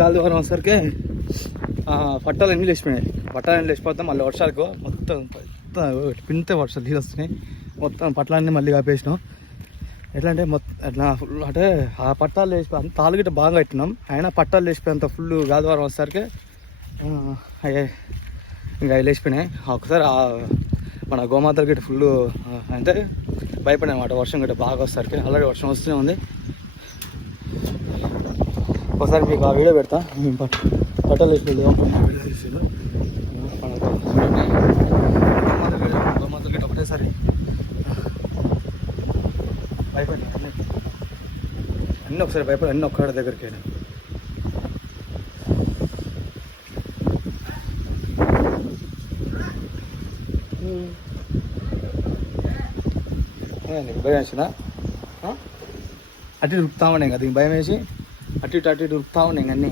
గాలి వారం వచ్చేసరికి పట్టాలు అన్నీ లేచిపోయినాయి. పట్టాలన్నీ లేచిపోతాం. మళ్ళీ వర్షాలకు మొత్తం పింతే వర్షాలు నీళ్ళు వస్తున్నాయి. మొత్తం పట్టాలన్నీ మళ్ళీ కాపేసినాం. ఎట్లా అంటే అట్లా ఫుల్ అంటే ఆ పట్టాలు లేచిపోయి అంత తాళ్ళు గిట్ట బాగా కట్టినాం. అయినా పట్టాలు లేచిపోయేంత ఫుల్ గాలివారం వచ్చేసరికి ఇంకా అవి లేచిపోయినాయి. ఒకసారి మన గోమాతలు గిట్ట ఫుల్ అంటే భయపడినాయి అన్నమాట. వర్షం గిట్ట బాగా వచ్చేసరికి ఆల్రెడీ వర్షం వస్తూనే ఉంది. ఒకసారి మీకు ఆ వీడియో పెడతా. పట్టాలు వేసి గోమాతలు గిట్ట ఒకటేసారి భయపడినాయి. అన్నీ ఒకసారి భయపడి అన్నీ ఒక్కడి దగ్గరికి వెళ్ళాను. నీకు భయం వేసిందా? అటు ఇటు ఉరుకుతా ఉన్నాయి కదా, భయం వేసి అటు ఇటు ఉరుకుతా ఉన్నాయి అన్నీ.